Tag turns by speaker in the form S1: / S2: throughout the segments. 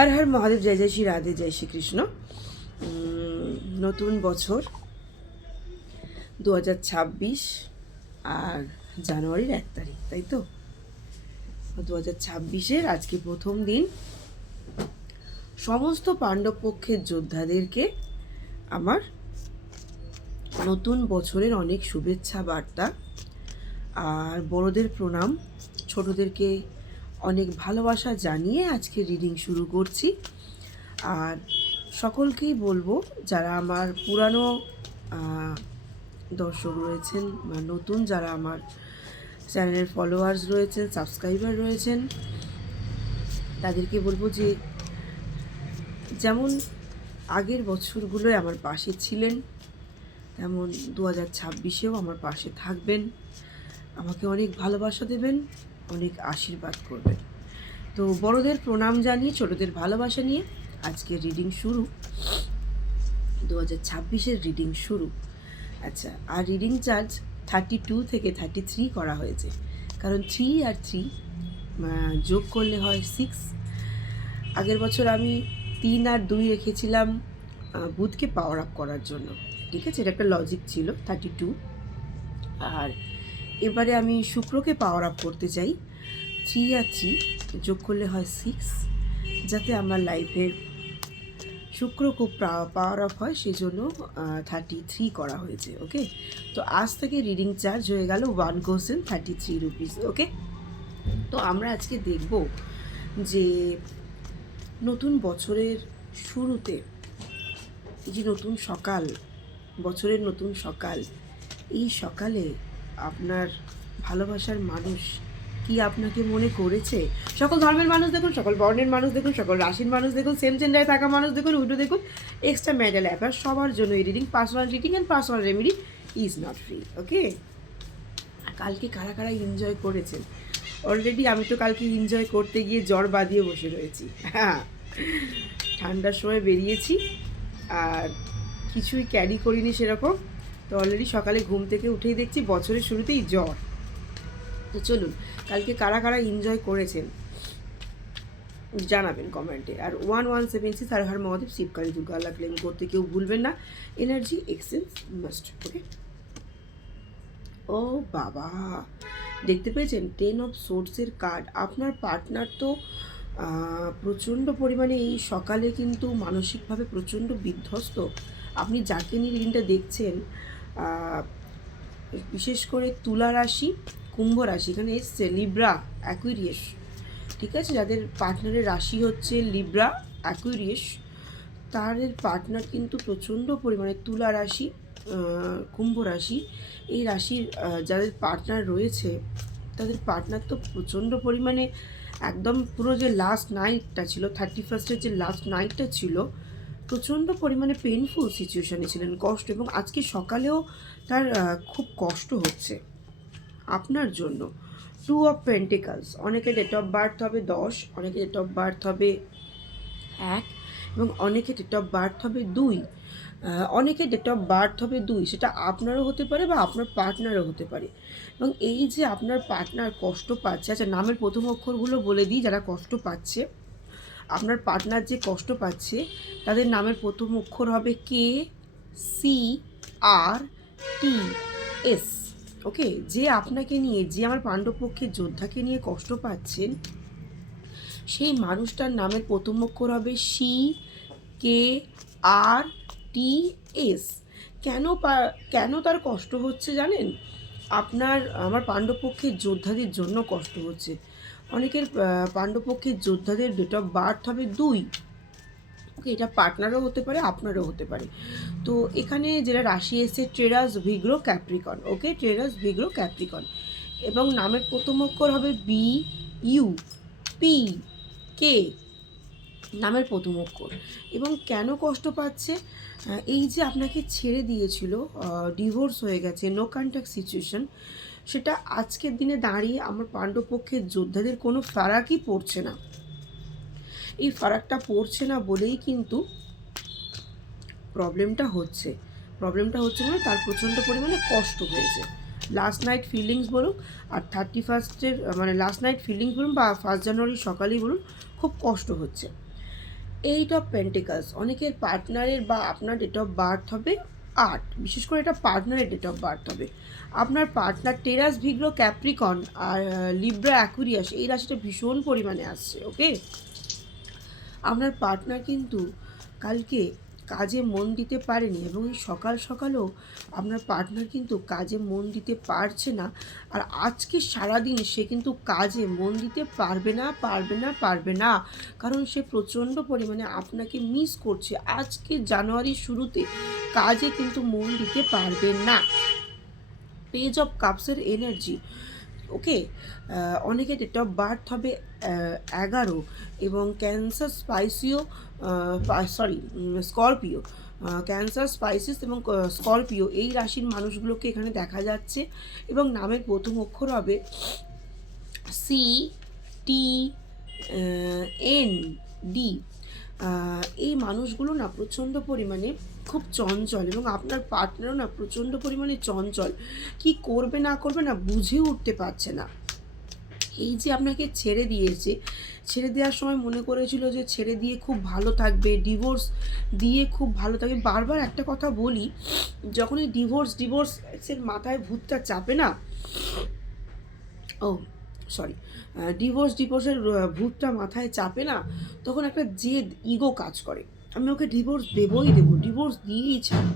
S1: হর হর মহাদেব, জয় জয় শ্রী রাধে, জয় শ্রীকৃষ্ণ নতুন বছর দু হাজার ছাব্বিশ আর জানুয়ারির এক তারিখ, তাই তো? দু হাজার ছাব্বিশের আজকে প্রথম দিন। সমস্ত পাণ্ডব পক্ষের যোদ্ধাদেরকে আমার নতুন বছরের অনেক শুভেচ্ছা বার্তা। আর বড়দের প্রণাম, ছোটদেরকে অনেক ভালোবাসা জানিয়ে আজকে রিডিং শুরু করছি। আর সকলকেই বলব, যারা আমার পুরানো দর্শক রয়েছেন বা নতুন, যারা আমার চ্যানেলের ফলোয়ার্স রয়েছেন সাবস্ক্রাইবার রয়েছেন, তাদেরকে বলব যে, যেমন আগের বছরগুলোয় আমার পাশে ছিলেন, তেমন দু হাজার ছাব্বিশেও আমার পাশে থাকবেন। আমাকে অনেক ভালোবাসা দেবেন। অনেক আশীর্বাদ করবেন। তো বড়দের প্রণাম জানিয়ে, ছোটদের ভালোবাসা নিয়ে আজকে রিডিং শুরু। দু হাজার ছাব্বিশের রিডিং শুরু। আচ্ছা আর রিডিং চার্জ থার্টি টু থেকে থার্টি থ্রি করা হয়েছে। কারণ থ্রি আর থ্রি যোগ করলে হয় সিক্স আগের বছর আমি তিন আর দুই রেখেছিলাম বুধকে পাওয়ার আপ করার জন্য। ঠিক আছে? এটা একটা লজিক ছিল থার্টি টু আর এবারে আমি শুক্রকে পাওয়ার আপ করতে চাই। থ্রি আর থ্রি যোগ করলে হয় সিক্স যাতে আমার লাইফের শুক্র খুব পাওয়ার অফ হয় সেই জন্য থার্টি থ্রি করা হয়েছে ওকে তো আজ থেকে রিডিং চার্জ হয়ে গেল one question thirty three rupees okay তো আমরা আজকে দেখব যে নতুন বছরের শুরুতে যে নতুন সকাল, বছরের নতুন সকাল, এই সকালে আপনার ভালোবাসার মানুষ কি আপনাকে মনে করেছে? সকল ধর্মের মানুষ দেখুন, সকল বর্ণের মানুষ দেখুন, সকল রাশির মানুষ দেখুন সেম জেন্ডারে থাকা মানুষ দেখুন, উল্টো দেখুন এক্সট্রা ম্যাডাল অ্যাপার সবার জন্য এই reading personal reading and personal remedy is not free okay কালকে কারা কারা এনজয় করেছেন? অলরেডি আমি তো কালকে এনজয় করতে গিয়ে জ্বর বাঁধিয়ে বসে রয়েছি। হ্যাঁ ঠান্ডার সময় বেরিয়েছি আর কিছুই ক্যারি করিনি সেরকম। তো অলরেডি সকালে ঘুম থেকে উঠেই দেখছি বছরের শুরুতেই জ্বর। তো চলুন, কালকে কারা কারা এনজয় করেছেন জানাবেন কমেন্টে আর ওয়ান ওয়ান সেভেন সিক্স আর হার মহাদেব, শিবকালী দুর্গা, আল্লাহ ক্লেম করতে কেউ ভুলবেন না। এনার্জি এক্সচেঞ্জ মাস্ট ওকে ও বাবা, দেখতে পেয়েছেন? টেন অফ সোর্সের কার্ড আপনার পার্টনার তো প্রচণ্ড পরিমাণে এই সকালে কিন্তু মানসিকভাবে প্রচণ্ড বিধ্বস্ত। আপনি যাকে নিয়ে রিডিংটা দেখছেন বিশেষ করে তুলা রাশি কুম্ভ রাশি। এখানে এসছে লিব্রা অ্যাকুইরিয়াস ঠিক আছে? যাদের পার্টনারের রাশি হচ্ছে লিব্রা অ্যাকুইরিয়াস তাদের পার্টনার কিন্তু প্রচণ্ড পরিমাণে তুলা রাশি কুম্ভ রাশি। এই রাশির যাদের পার্টনার রয়েছে, তাদের পার্টনার তো প্রচণ্ড পরিমাণে একদম পুরো যে লাস্ট নাইটটা ছিল থার্টি ফার্স্টের যে লাস্ট নাইটটা ছিল, প্রচণ্ড পরিমাণে পেনফুল সিচুয়েশানে ছিলেন, কষ্ট। এবং আজকে সকালেও তার খুব কষ্ট হচ্ছে। আপনার জন্য। টু অফ পেন্টিকালস অনেকে ডেট অফ বার্থ হবে দশ, অনেকে ডেট অফ বার্থ হবে এক, এবং অনেকে ডেট অফ বার্থ হবে দুই। অনেকে ডেট অফ বার্থ হবে দুই, সেটা আপনারও হতে পারে বা আপনার পার্টনারও হতে পারে। এবং এই যে আপনার পার্টনার কষ্ট পাচ্ছে আচ্ছা নামের প্রথম অক্ষরগুলো বলে দিই যারা কষ্ট পাচ্ছে। আপনার পার্টনার যে কষ্ট পাচ্ছে, তাদের নামের প্রথম অক্ষর হবে কে সি আর টি এস ওকে, যে আপনাকে নিয়ে, যে আমার পাণ্ডবপক্ষের যোদ্ধাকে নিয়ে কষ্ট পাচ্ছেন, সেই মানুষটার নামের প্রথম অক্ষর হবে সি, কে, আর, টি, এস। কেন কেন তার কষ্ট হচ্ছে জানেন? আপনার, আমার পাণ্ডবপক্ষের যোদ্ধাদের জন্য কষ্ট হচ্ছে। অনেকের পাণ্ডবপক্ষের যোদ্ধাদের ডেট অফ বার্থ হবে দুই। এটা পার্টনারও হতে পারে, আপনারও হতে পারে। তো এখানে যেটা রাশি এসছে ট্রেরাস ভিগ্রো ক্যাপ্রিকন ওকে ট্রেরাস ভিগ্রো ক্যাপ্রিকন এবং নামের প্রথম অক্ষর হবে বি ইউ পি কে নামের প্রথম অক্ষর। এবং কেন কষ্ট পাচ্ছে? এই যে আপনাকে ছেড়ে দিয়েছিল ডিভোর্স হয়ে গেছে নো কন্ট্যাক্ট সিচুয়েশন সেটা আজকের দিনে দাঁড়িয়ে আমার পাণ্ডবপক্ষের যোদ্ধাদের কোনো ফারাকই পড়ছে না? এই ফারাকটা পড়ছে না বলেই কিন্তু প্রবলেমটা হচ্ছে। প্রবলেমটা হচ্ছে মানে তার প্রচণ্ড পরিমাণে কষ্ট হয়েছে। লাস্ট নাইট ফিলিংস বলুন আর থার্টি ফার্স্টের মানে লাস্ট নাইট ফিলিংস বলুন বা ফার্স্ট জানুয়ারি সকালেই বলুন খুব কষ্ট হচ্ছে। এইট অফ পেন্টিকালস অনেকের পার্টনারের বা আপনার ডেট অফ বার্থ হবে আট। বিশেষ করে এটা পার্টনারের ডেট অফ বার্থ হবে। আপনার পার্টনার টেরাস ভিগ্রো ক্যাপ্রিকন আর লিব্রা অ্যাকুরিয়াস এই রাশিটা ভীষণ পরিমাণে আসছে ওকে আপনার পার্টনার কিন্তু কালকে কাজে মন দিতে পারেনি এবং এই সকাল সকালও আপনার পার্টনার কিন্তু কাজে মন দিতে পারছে না। আর আজকে সারাদিন সে কিন্তু কাজে মন দিতে পারবে না পারবে না পারবে না। কারণ সে প্রচণ্ড পরিমাণে আপনাকে মিস করছে। আজকে জানুয়ারির শুরুতে কাজে কিন্তু মন দিতে পারবে না। পেজ অফ কাপসের এনার্জি ওকে অনেকে ডেট অফ বার্থ হবে এগারো এবং ক্যান্সার স্পাইসিও সরি স্করপিও ক্যান্সার স্পাইসিস এবং স্করপিও এই রাশির মানুষগুলোকে এখানে দেখা যাচ্ছে এবং নামের প্রথম অক্ষর হবে সি টি এন ডি এই মানুষগুলো না প্রচণ্ড পরিমাণে খুব চঞ্চল এবং আপনার পার্টনারও না প্রচণ্ড পরিমাণে চঞ্চল। কি করবে না করবে না বুঝে উঠতে পারছে না। এই যে আপনাকে ছেড়ে দিয়েছে, ছেড়ে দেওয়ার সময় মনে করেছিল যে ছেড়ে দিয়ে খুব ভালো থাকবে ডিভোর্স দিয়ে খুব ভালো থাকবে। বারবার একটা কথা বলি, যখন এই ডিভোর্স ডিভোর্সের মাথায় ভূতটা চাপে না, ও সরি ডিভোর্স ডিভোর্সের ভূতটা মাথায় চাপে না, তখন একটা জেদ ইগো কাজ করে। আমি ওকে ডিভোর্স দেবই দেবো ডিভোর্স দিয়েই ছাড়ব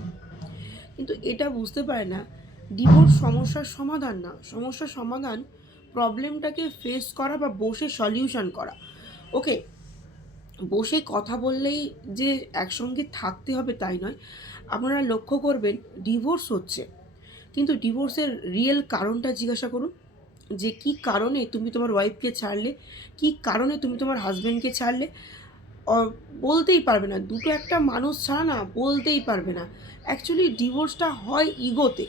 S1: কিন্তু এটা বুঝতে পারে না ডিভোর্স সমস্যার সমাধান না। সমস্যার সমাধান প্রবলেমটাকে ফেস করা বা বসে সলিউশন করা। ওকে, বসে কথা বললেই যে একসঙ্গে থাকতে হবে তাই নয়। আপনারা লক্ষ্য করবেন ডিভোর্স হচ্ছে। কিন্তু ডিভোর্সের রিয়েল কারণটা জিজ্ঞাসা করুন। যে কি কারণে তুমি তোমার ওয়াইফকে ছাড়লে? কি কারণে তুমি তোমার হাজব্যান্ডকে ছাড়লে? বলতেই পারবে না। দুটো একটা মানুষ ছাড়া না বলতেই পারবে না। অ্যাকচুয়ালি ডিভোর্সটা হয় ইগোতে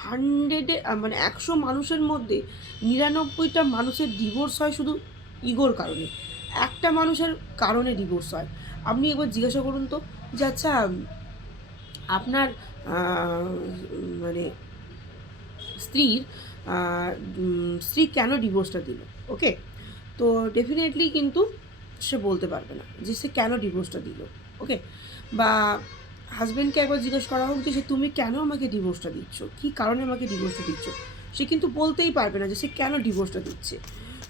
S1: হান্ড্রেডে মানে একশো মানুষের মধ্যে নিরানব্বইটা মানুষের ডিভোর্স হয় শুধু ইগোর কারণে। একটা মানুষের কারণে ডিভোর্স হয়। আপনি একবার জিজ্ঞাসা করুন তো যে আচ্ছা আপনার মানে স্ত্রীর স্ত্রী কেন ডিভোর্সটা দিল? ওকে তো ডেফিনেটলি কিন্তু সে বলতে পারবে না যে সে কেন ডিভোর্সটা দিল ওকে বা হাজব্যান্ডকে একবার জিজ্ঞেস করা হোক যে সে তুমি কেন আমাকে ডিভোর্সটা দিচ্ছ? কী কারণে আমাকে ডিভোর্সটা দিচ্ছ? সে কিন্তু বলতেই পারবে না যে সে কেন ডিভোর্সটা দিচ্ছে।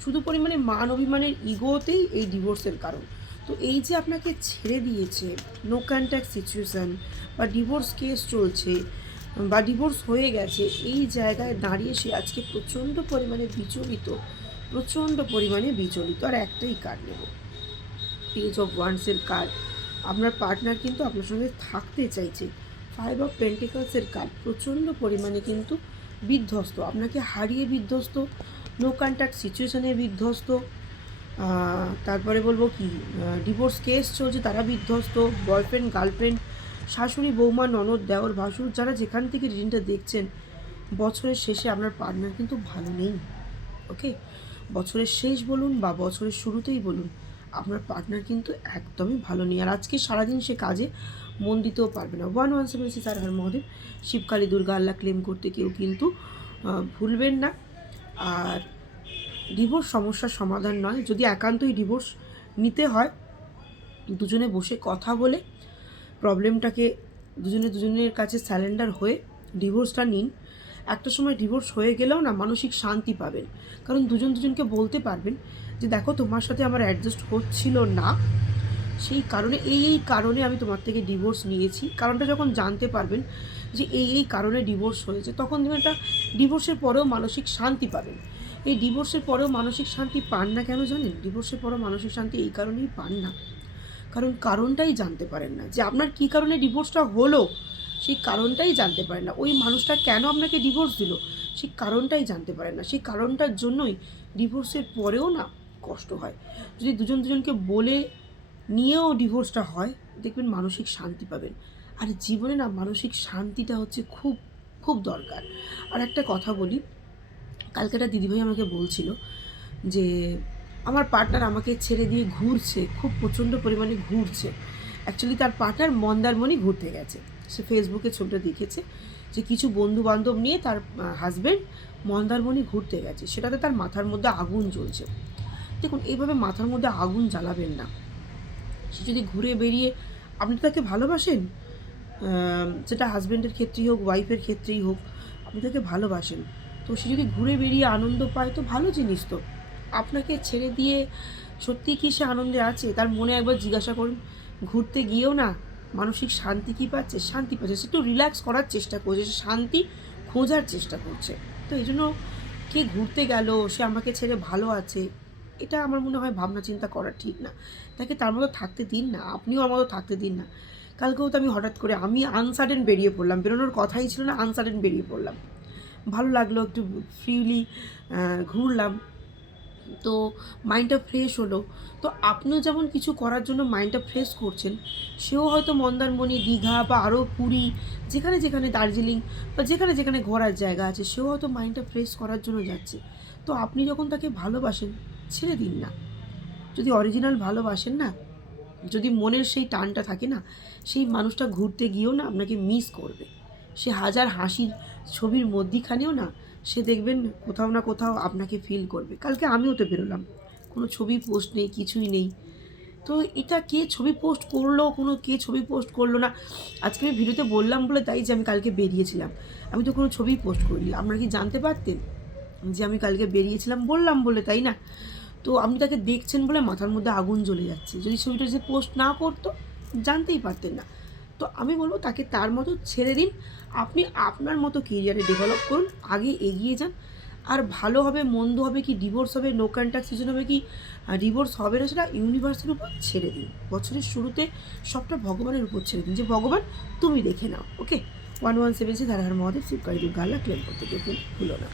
S1: শুধু পরিমাণে মান অভিমানের ইগোতেই এই ডিভোর্সের কারণ। তো এই যে আপনাকে ছেড়ে দিয়েছে নো কন্ট্যাক্ট সিচুয়েশান বা ডিভোর্স কেস চলছে, বা ডিভোর্স হয়ে গেছে, এই জায়গায় দাঁড়িয়ে সে আজকে প্রচণ্ড পরিমাণে বিচলিত, প্রচণ্ড পরিমাণে বিচলিত। আর একটাই কার্ড নেব পেজ অফ ওয়ান্সের কার্ড আপনার পার্টনার কিন্তু আপনার সঙ্গে থাকতে চাইছে। ফাইভ অফ পেন্টিকালসের কার্ড প্রচণ্ড পরিমাণে কিন্তু বিধ্বস্ত। আপনাকে হারিয়ে বিধ্বস্ত নো কন্ট্যাক্ট সিচুয়েশনে বিধ্বস্ত তারপরে বলব কি ডিভোর্স কেস চলছে, তারা বিধ্বস্ত বয়ফ্রেন্ড গার্লফ্রেন্ড শাশুড়ি, বৌমা, ননদ, দেওর, ভাসুর, যারা যেখান থেকে রিডিংটা দেখছেন, বছরের শেষে আপনার পার্টনার কিন্তু ভালো নেই। ওকে বছরের শেষ বলুন বা বছরের শুরুতেই বলুন। আপনার পার্টনার কিন্তু একদমই ভালো নেই। আর আজকে সারাদিন সে কাজে মন দিতেও পারবে না। ওয়ান ওয়ান সেভেন সিক্স আর মহাদেব। শিবকালী, দুর্গা, আল্লাহ ক্লেম করতে কেউ কিন্তু ভুলবেন না। আর ডিভোর্স সমস্যার সমাধান নয়। যদি একান্তই ডিভোর্স নিতে হয়, দুজনে বসে কথা বলে প্রবলেমটাকে দুজনে দুজনের কাছে স্যালেন্ডার হয়ে ডিভোর্সটা নিন। একটা সময় ডিভোর্স হয়ে গেলেও না মানসিক শান্তি পাবেন। কারণ দুজন দুজনকে বলতে পারবেন যে, দেখো, তোমার সাথে আমার অ্যাডজাস্ট হচ্ছিল না। সেই কারণে, এই এই কারণে আমি তোমার থেকে ডিভোর্স নিয়েছি। কারণটা যখন জানতে পারবেন যে, এই এই কারণে ডিভোর্স হয়েছে, তখন তুমি একটা ডিভোর্সের পরেও মানসিক শান্তি পাবেন। এই ডিভোর্সের পরেও মানসিক শান্তি পান না কেন জানেন? ডিভোর্সের পরেও মানসিক শান্তি এই কারণেই পান না। কারণ কারণটাই জানতে পারেন না যে, আপনার কী কারণে ডিভোর্সটা হলো? সেই কারণটাই জানতে পারেন না। ওই মানুষটা কেন আপনাকে ডিভোর্স দিল? সেই কারণটাই জানতে পারেন না। সেই কারণটার জন্যই ডিভোর্সের পরেও না কষ্ট হয়। যদি দুজন দুজনকে বলে নিয়েও ডিভোর্সটা হয়, দেখবেন মানসিক শান্তি পাবেন। আর জীবনে না মানসিক শান্তিটা হচ্ছে খুব খুব দরকার। আর একটা কথা বলি, কালকে একটা দিদিভাই আমাকে বলছিল যে, আমার পার্টনার আমাকে ছেড়ে দিয়ে ঘুরছে, খুব প্রচণ্ড পরিমাণে ঘুরছে। অ্যাকচুয়ালি তার পার্টনার মন্দারমণি ঘুরতে গেছে। সে ফেসবুকে ছবিটা দেখেছে যে কিছু বন্ধু বান্ধব নিয়ে তার হাজব্যান্ড মন্দারমণি ঘুরতে গেছে। সেটাতে তার মাথার মধ্যে আগুন জ্বলছে। দেখুন, এইভাবে মাথার মধ্যে আগুন জ্বালাবেন না। সে যদি ঘুরে বেরিয়ে, আপনি তাকে ভালোবাসেন সেটা হাজব্যান্ডের ক্ষেত্রেই হোক ওয়াইফের ক্ষেত্রেই হোক, আপনি তাকে ভালোবাসেন। তো সে যদি ঘুরে বেরিয়ে আনন্দ পায়, তো ভালো জিনিস তো। আপনাকে ছেড়ে দিয়ে সত্যি কি সে আনন্দে আছে? তার মনে একবার জিজ্ঞাসা করুন। ঘুরতে গিয়েও না মানসিক শান্তি কি পাচ্ছে? শান্তি পাচ্ছে। সে একটু রিল্যাক্স করার চেষ্টা করছে, সে শান্তি খোঁজার চেষ্টা করছে। তো এই জন্য কে ঘুরতে গেল? সে আমাকে ছেড়ে ভালো আছে? এটা আমার মনে হয় ভাবনা চিন্তা করা ঠিক না। তাকে তার মতো থাকতে দিন না। আপনিও আমার মতো থাকতে দিন না। কালকেও তো আমি হঠাৎ করে আমি আনসাডেন বেরিয়ে পড়লাম। বেরোনোর কথাই ছিল না আনসাডেন বেরিয়ে পড়লাম। ভালো লাগল, একটু ফ্রিলি ঘুরলাম। তো মাইন্ডটা ফ্রেশ হলো। তো আপনিও যেমন কিছু করার জন্য মাইন্ডটা ফ্রেশ করছেন, সেও হয়তো মন্দারমণি, দীঘা বা আরও পুরী, যেখানে যেখানে দার্জিলিং বা যেখানে যেখানে ঘোরার জায়গা আছে, সেও হয়তো মাইন্ডটা ফ্রেশ করার জন্য যাচ্ছে। তো আপনি যখন তাকে ভালোবাসেন, ছেড়ে দিন না। যদি অরিজিনাল ভালোবাসেন না, যদি মনের সেই টানটা থাকে না, সেই মানুষটা ঘুরতে গিয়েও না আপনাকে মিস করবে। সে হাজার হাসির ছবির মধ্যিখানেও না সে দেখবেন কোথাও না কোথাও আপনাকে ফিল করবে। কালকে আমিও তো বেরোলাম। কোনো ছবি পোস্ট নেই, কিছুই নেই। তো এটা কে ছবি পোস্ট করল, কোনো কে ছবি পোস্ট করল না? আজকে আমি ভিডিওতে বললাম বলে তাই যে আমি কালকে বেরিয়েছিলাম। আমি তো কোনো ছবি পোস্ট করিনি। আপনারা কি জানতে পারতেন যে আমি কালকে বেরিয়েছিলাম বললাম বলে, তাই না? তো আপনি তাকে দেখছেন বলে মাথার মধ্যে আগুন জ্বলে যাচ্ছে। যদি ছবিটা যে পোস্ট না করতো, জানতেই পারতেন না। তো আমি বলব তাকে তার মতো ছেড়ে দিন। আপনি আপনার মতো কেরিয়ারে ডেভেলপ করুন, আগে এগিয়ে যান। আর ভালো হবে, মন্দ হবে কি ডিভোর্স হবে নো কন্ট্যাক্ট সিজন হবে কি ডিভোর্স হবে না সেটা ইউনিভার্সের উপর ছেড়ে দিন। বছরের শুরুতে সবটা ভগবানের উপর ছেড়ে দিন যে, ভগবান, তুমি দেখে নাও। ওকে ওয়ান ওয়ান সেভেন সি হার হার মহাদেব শিবকারী দুর্গা ক্লেম করতে কেউ ভুলো না।